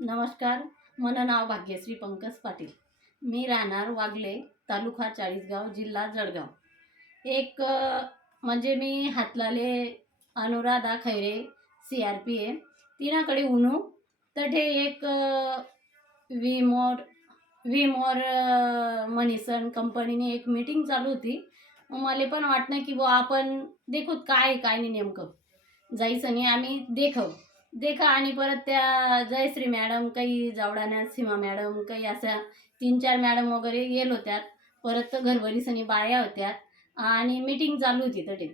नमस्कार. माझं नाव भाग्यश्री पंकज पाटील. मी राहणार वागले, तालुका चाळीसगाव, जिल्हा जळगाव. म्हणजे मी हातलाले अनुराधा खैरे CRP आहे. तिनाकडे उनू तठे एक विमोर मनीसन कंपनीने एक मीटिंग चालू होती. मग मला पण वाटणं की बुवा आपण देखूत काय काय नाही नेमकं जायचं नाही. आम्ही देखा आणि परत त्या जयश्री मॅडम, काही जावडाण्या सीमा मॅडम, काही अशा 3-4 मॅडम वगैरे येल होत्यात. परत घरभरीसनी बाया होत्यात आणि मीटिंग चालू होती तठे.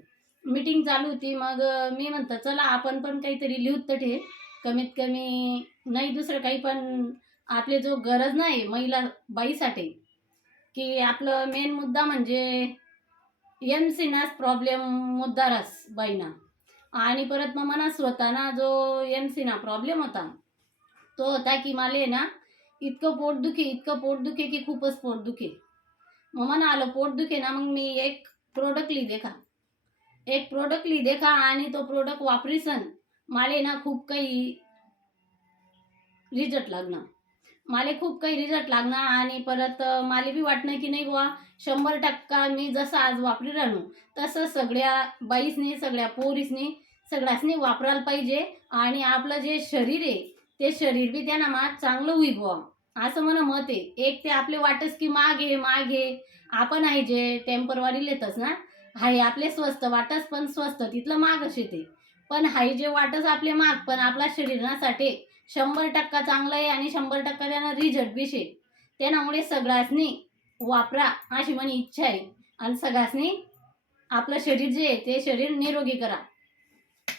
मीटिंग चालू होती. मग मी म्हणतं चला आपण पण काहीतरी लिहूत तठे, कमीत कमी नाही दुसरं काही, पण आपले जो गरज नाही महिला बाईसाठी, की आपलं मेन मुद्दा म्हणजे एमसीनाच प्रॉब्लेम मुद्दा रास बाईना. आणि परत मग मला स्वतःना जो एमसीना प्रॉब्लेम होता तो होता की मला ना इतकं पोटदुखे की खूपच पोटदुखे. मग मला आलं पोटदुखे ना, मग मी एक प्रोडक्ट ली देखा आणि तो प्रोडक्ट वापरीसन मला ना खूप काही रिझल्ट लागणार. आणि परत मला बी वाटणं की नाही बुवा 100% मी जसं आज वापरी राहणू तसं सगळ्या बाईसनी, सगळ्या पोरीसनी, सगळ्यासनी वापरायला पाहिजे. आणि आपलं जे शरीर आहे ते शरीर बी त्यांना मा चांगलं होईल बुवा, असं मला मत आहे. एक ते आपले वाटस की मागे आपण आहे जे टेम्परवारी लेतच ना, हाय आपले स्वस्त वाटस, पण स्वस्त तिथलं मागच येते. पण हाय जे वाटस आपले माग, पण आपल्या शरीरासाठी 100% चांगलं आहे आणि 100% त्यांना रिझल्ट बी शे. त्यामुळे सगळ्यासनी वापरा अशी माझी इच्छा आहे. आणि सगळ्यासनी आपलं शरीर जे आहे ते शरीर निरोगी करा.